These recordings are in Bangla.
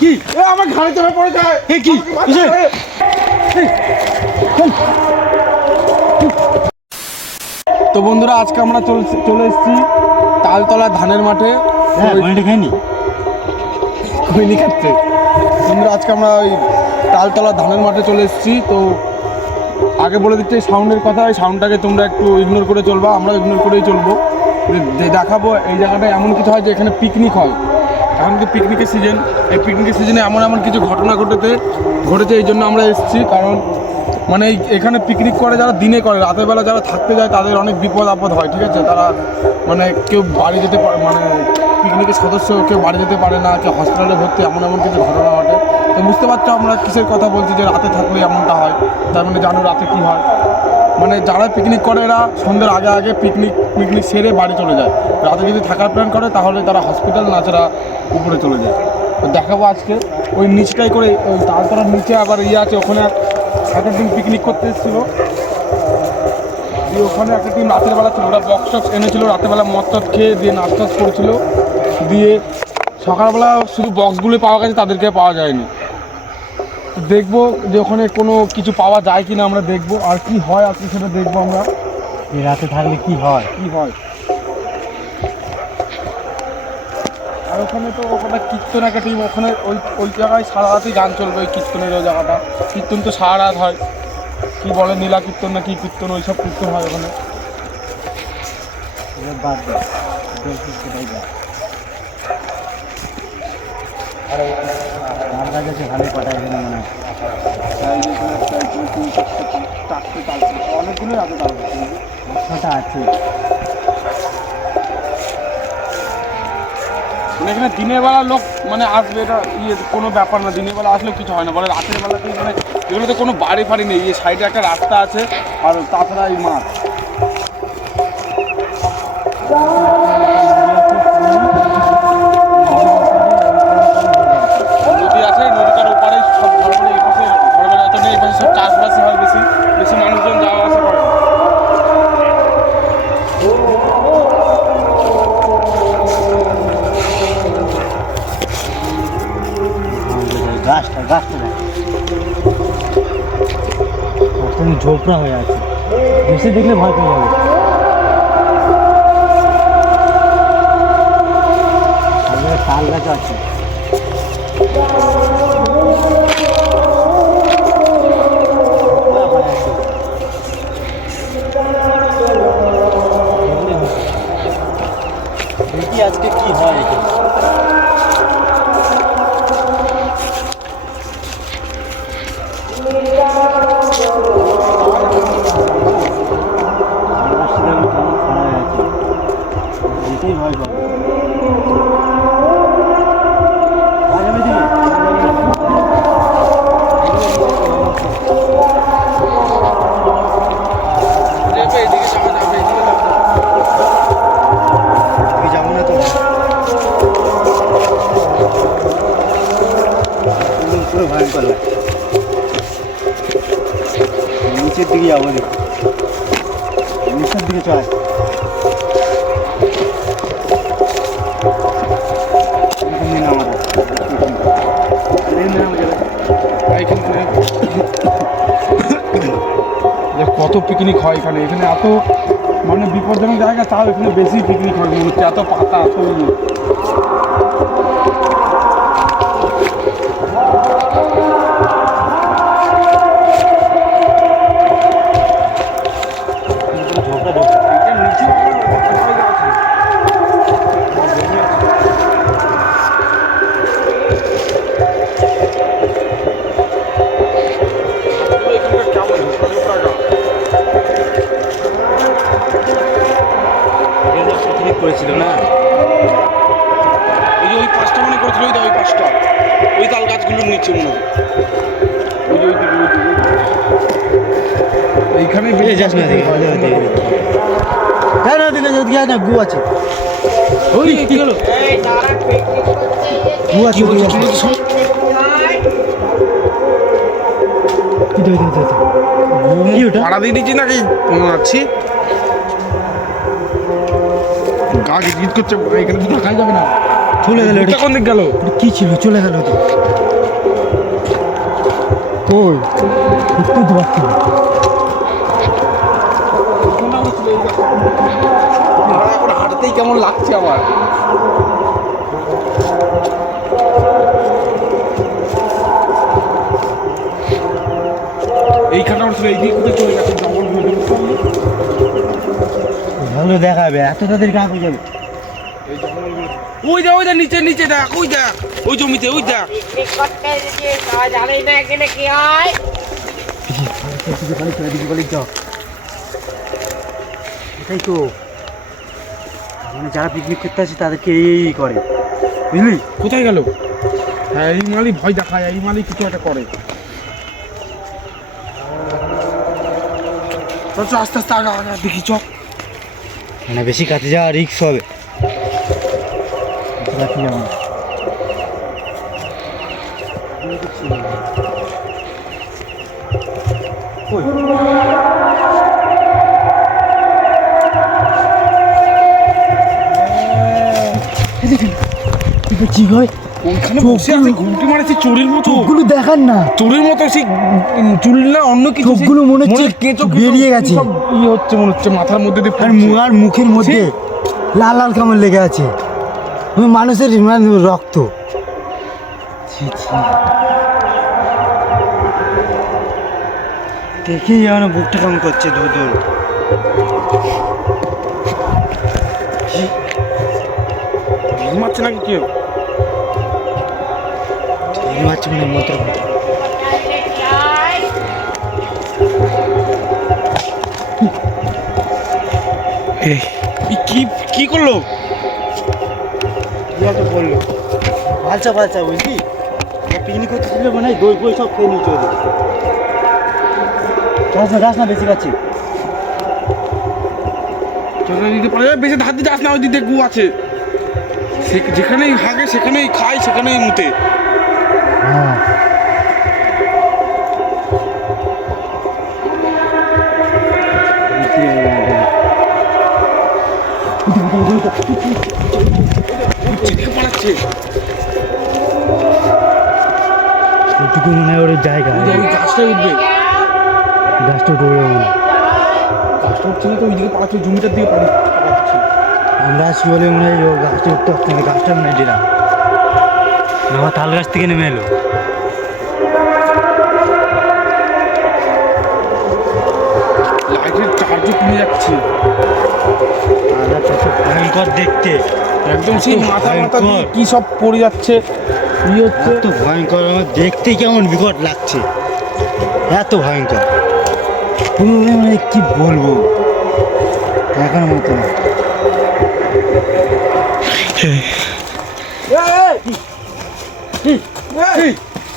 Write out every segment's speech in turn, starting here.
কি? এ আমার ঘাড়ে চেপে পড়ে যায়। এ কি? তো বন্ধুরা আজকে আমরা চল- চলে এসেছি তালতলা ধানের মাঠে। হ্যাঁ ওই পানিটা খাইনি খৈনি খাচ্ছে। বন্ধুরা আজকে আমরা ওই তালতলা ধানের মাঠে চলে এসেছি। তো আগে বলে দিচ্ছি সাউন্ডের কথা এই সাউন্ডটাকে তোমরা একটু ইগনোর করে চলবা। আমরা ইগনোর করেই চলবো। দেখাবো এই জায়গাটায় এমন কিছু হয় যে এখানে পিকনিক হয়। এখন কি পিকনিকের সিজন এই পিকনিকের সিজনে এমন এমন কিছু ঘটনা ঘটেতে ঘটেছে এই জন্য আমরা এসেছি। কারণ মানে এখানে পিকনিক করে যারা দিনে করে, রাতের বেলা যারা থাকতে যায়, তাদের অনেক বিপদ আপদ হয়, ঠিক আছে? তারা মানে কেউ বাড়ি যেতে পারে মানে পিকনিকের সদস্য কেউ বাড়ি যেতে পারে না, কেউ হসপিটালে ভর্তি, এমন এমন কিছু ঘটনা ঘটে। তো বুঝতে পারছ আমরা কিসের কথা বলছি যে রাতে থাকলে এমনটা হয়? তার মানে জানো রাতে কী হয়? মানে যারা পিকনিক করে এরা সন্ধ্যের আগে আগে পিকনিক পিকনিক সেরে বাড়ি চলে যায়। রাতে যদি থাকার প্ল্যান করে, তাহলে তারা হসপিটাল না ছাড়া উপরে চলে যায়। তো দেখাবো আজকে। ওই নিচটাই করে, ওই তালতলার নিচে আবার ইয়ে আছে, ওখানে একটা দিন পিকনিক করতে এসেছিল। দিয়ে ওখানে একটা টিম রাতের বেলা ছিল, ওরা বক্স টক্স এনেছিল, রাতের বেলা মদ টদ খেয়ে দিয়ে নাচ টাচ করেছিল। দিয়ে সকালবেলা শুধু বক্সগুলো পাওয়া গেছে, তাদেরকে পাওয়া যায়নি। দেখব যে ওখানে কোনো কিছু পাওয়া যায় কি না আমরা দেখব আর কি হয় আজকে সেটা দেখব আমরা। এই রাতে থাকলে কি হয়? কি হয়? আর ওখানে তো ওখানে কীর্তন একটা টিম ওখানে ওই ওই জায়গায় সারা রাতই গান চলবে ওই কীর্তনের ওই জায়গাটা। কীর্তন তো সারা রাত হয়। কি বলে নীলা কীর্তন না কি কীর্তন ওই সব কীর্তন হয় ওখানে। বাদ দে। দেখি ধান গাছ ভালোই কটা মনে আছে তাল ছটা আছে। মানে এখানে দিনের বেলা লোক মানে আসবে এটা ইয়ে কোনো ব্যাপার না। দিনের বেলা আসলেও কিছু হয় না। বলে রাতের বেলাতেই মানে এগুলোতে কোনো বাড়ি ফাড়ি নেই। এই সাইডে একটা রাস্তা আছে আর তাছাড়া এই মাঠ। গাছটা গাছটা দেখ গাছটা ঝোপড়া হয়ে আছে বেশি দেখলে ভয় পেয়ে যাবে সামনে তাল গাছ আছে তো। একদম পুরো ভয়ঙ্কর লাগছে নিচের দিকে যাব নিচের দিকে চল। কত পিকনিক হয় এখানে। এখানে এত মানে বিপজ্জনক জায়গা, তাও এখানে বেশি পিকনিক হয় মনে হচ্ছে। এত পাতা, এত করেছিল না? এই যে ওই পাঁচটা মনে করেছিল ওই ওই পাঁচটা। ওই তাল গাছগুলোর নিচে মনে হয়। ওই ওই ওই ওই। এইখানে এই যাস না দেখি না দিকে যদি না গু আছে। ওই কি হলো? গু আছে গু আছে। কি ওটা ভাড়া দিয়ে দিচ্ছি নাকি? আছি। গা গিট গিট করছে এখানে তো থাকাই যাবে না। চলে গেল ভূতটা কোন দিক গেল? ওটা কি ছিল? চলে গেল তো কই? উঠতে তো পারছি না এখন হাঁটতেই কেমন লাগছে আমার। এইখানে আমার এইদিকে কোথায় চলে গেছে জঙ্গল ভালো দেখাবে এত তাদের কাগজ যাবে। ওই যা ওই যা নিচে নিচে দেখ ওই দেখ ওই জমিতে ওই দেখ। জানেই না এখানে কি হয় এটাই তো। মানে যারা পিকনিক করতে আসে তাদেরকে এই করে। বুঝলি? কোথায় গেল? হ্যাঁ এই মালি ভয় দেখায় এই মালি কিছু একটা করে। চল আস্তে আস্তে আগা আগা দেখি চ মানে বেশি কাছে যাওয়া রিক্স হবে। কি হয় ওইখানে বসে আছে ঘুমটি মারেছে চোরের মতো চোখগুলো দেখান না চোরের মতো সেই চুল না অন্য কিছু চোখগুলো মনে হচ্ছে কেঁচো বেরিয়ে গেছে। ই হচ্ছে মনে হচ্ছে মাথার মধ্যে দিয়ে আর পড়ছে। মু- আর মুখের মধ্যে লাল লাল কামড় লেগে আছে ওই মানুষের মানে রক্ত। দেখেই যেন বুকটা কেমন করছে দূর দূর ঘুমাচ্ছে নাকি কেউ মাছ মানে মন্ত্র। কি কি কি করল? একটা বলল? পালসা পালসা বুঝলি? পিকনিক করতে ছিল মানে দই বই সব খেয়ে নিয়ে চলে যাস না যাস না বেশি খাচ্ছি। চলে দিতে পারে বেশি ধার দিয়ে যাস না ওই দিকে গু আছে। যেখানেই হাগে সেখানেই খায় সেখানেই মুতে। উঠবে। গাছটা। গাছটা উঠছে না তো ওইদিকে জমিটার দিকে আমরা আসি বলে মনে হয় গাছটা উঠতে পারছে না গাছটা মনে হয় আমার তাল গাছ থেকে নেমে এলো। লাইটের চার্জও কমে যাচ্ছে। ভয়ঙ্কর দেখতে। একদম সেই মাথা মাথা কি সব পড়ে যাচ্ছে। কি হচ্ছে এত ভয়ঙ্কর আমার দেখতে কেমন বিকট লাগছে। এত ভয়ঙ্কর। তুমি মানে কি বলব? দেখার মতো না।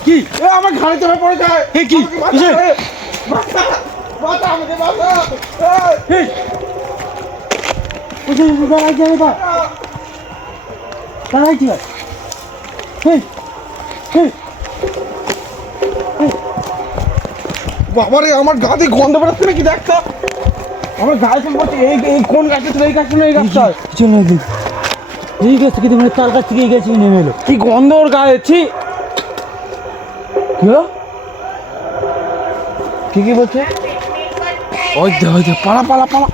কি এ আমার ঘাড়ে চেপে পড়ে যায়। কি? দাঁড়াই কি বাবারে আমার গা দিয়ে গন্ধ বেরোচ্ছে নাকি? দেখ তো। আমার গায়ে চেপে পড়ছে এই এই কোন গাছটা ছিল এই গাছটা না এই গাছটা কিছু না এই গাছ থেকে মানে তার কাছ থেকে এই গাছ নেমে এলো। কি গন্ধ ওর গায়ে ছি। কি হলো? কি কি বলছে? ওই দে ওই দে পালা পালা পালা।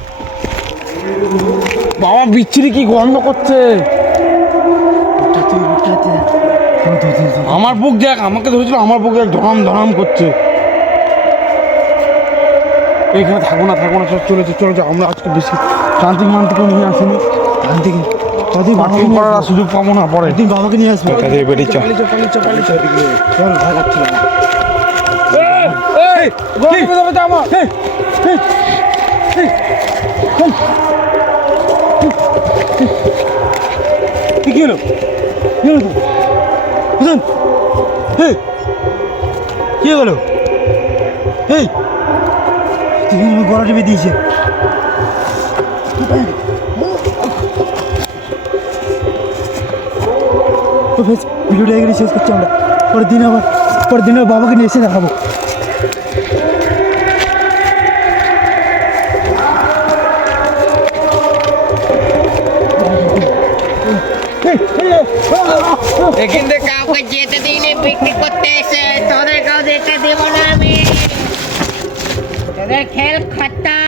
বাবা বিচ্ছিরি কি গন্ধ করছে। আমার বুক দেখ আমাকে ধরেছিল আমার বুক দেখ ধরাম ধরাম করছে। এখানে থাকব না থাকব না চল চলে চলে চলে যাও আমরা আজকে বেশি তান্ত্রিক মান্ত্রিক নিয়ে আসিনি থেকে কতদিন বাবাকে করার আর সুযোগ পাবো না পরে একদিন বাবাকে নিয়ে আসব বেরিয়ে চল চল ভয় লাগছিল আমার। কি কি হলো কি হলো হেই কি হলো হেই তুমি আমার গলা টিপে দিয়েছে। তো বেশ ভিডিওটা এখানে শেষ করছি আমরা। পরের দিন আবার পরের দিন আবার বাবাকে নিয়ে এসে দেখাবো। এই, এই, এই, এখানে কাউকে যেতে দিইনি বিক্রি করতে এসে তোদের কাউ যেতে দেবো না खेल खत्म